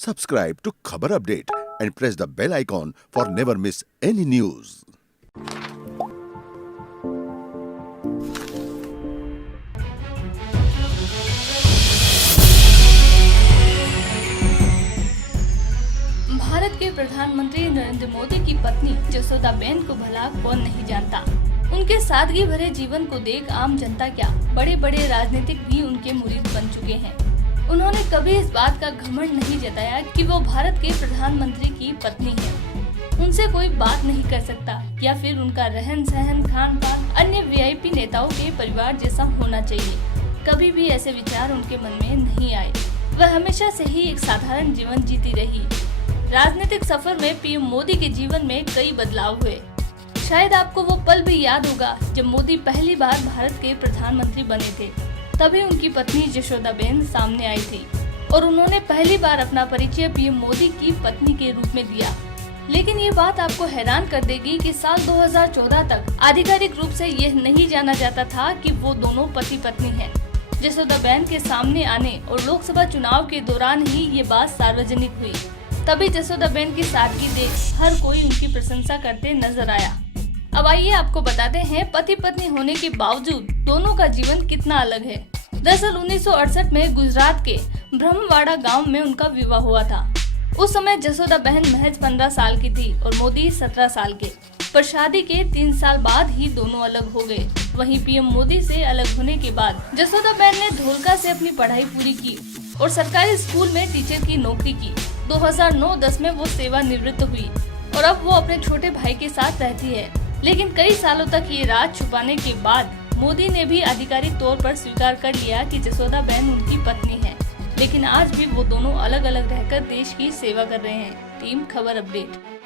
Subscribe to Khabar Update and press the bell icon for never miss any news. Bharat के प्रधानमंत्री नरेंद्र मोदी की पत्नी जसोदाबेन को भला कौन नहीं जानता। उनके सादगी भरे जीवन को देख आम जनता क्या, बड़े बड़े राजनीतिक भी उनके मुरीद बन चुके हैं। उन्होंने कभी इस बात का घमंड नहीं जताया कि वो भारत के प्रधानमंत्री की पत्नी है। उनसे कोई बात नहीं कर सकता या फिर उनका रहन सहन, खान पान अन्य वीआईपी नेताओं के परिवार जैसा होना चाहिए। कभी भी ऐसे विचार उनके मन में नहीं आए। वह हमेशा से ही एक साधारण जीवन जीती रही। राजनीतिक सफर में पीएम मोदी के जीवन में कई बदलाव हुए। शायद आपको वो पल भी याद होगा जब मोदी पहली बार भारत के प्रधानमंत्री बने थे। तभी उनकी पत्नी जसोदाबेन सामने आई थी और उन्होंने पहली बार अपना परिचय पीएम मोदी की पत्नी के रूप में दिया। लेकिन ये बात आपको हैरान कर देगी कि साल 2014 तक आधिकारिक रूप से यह नहीं जाना जाता था कि वो दोनों पति पत्नी हैं। जसोदाबेन के सामने आने और लोकसभा चुनाव के दौरान ही ये बात सार्वजनिक हुई। तभी जसोदाबेन की सादगी देख हर कोई उनकी प्रशंसा करते नजर आया। अब आइए आपको बताते हैं पति पत्नी होने के बावजूद दोनों का जीवन कितना अलग है। दरअसल 1968 में गुजरात के ब्रह्मवाड़ा गांव में उनका विवाह हुआ था। उस समय जसोदाबेन महज 15 साल की थी और मोदी 17 साल के। पर शादी के 3 साल बाद ही दोनों अलग हो गए। वहीं पीएम मोदी से अलग होने के बाद जसोदाबेन ने धोलका से अपनी पढ़ाई पूरी की और सरकारी स्कूल में टीचर की नौकरी की। 2009-10 में वो सेवानिवृत्त हुई और अब वो अपने छोटे भाई के साथ रहती है। लेकिन कई सालों तक ये राज छुपाने के बाद मोदी ने भी आधिकारिक तौर पर स्वीकार कर लिया कि जसोदाबेन उनकी पत्नी है। लेकिन आज भी वो दोनों अलग अलग रहकर देश की सेवा कर रहे हैं। टीम खबर अपडेट।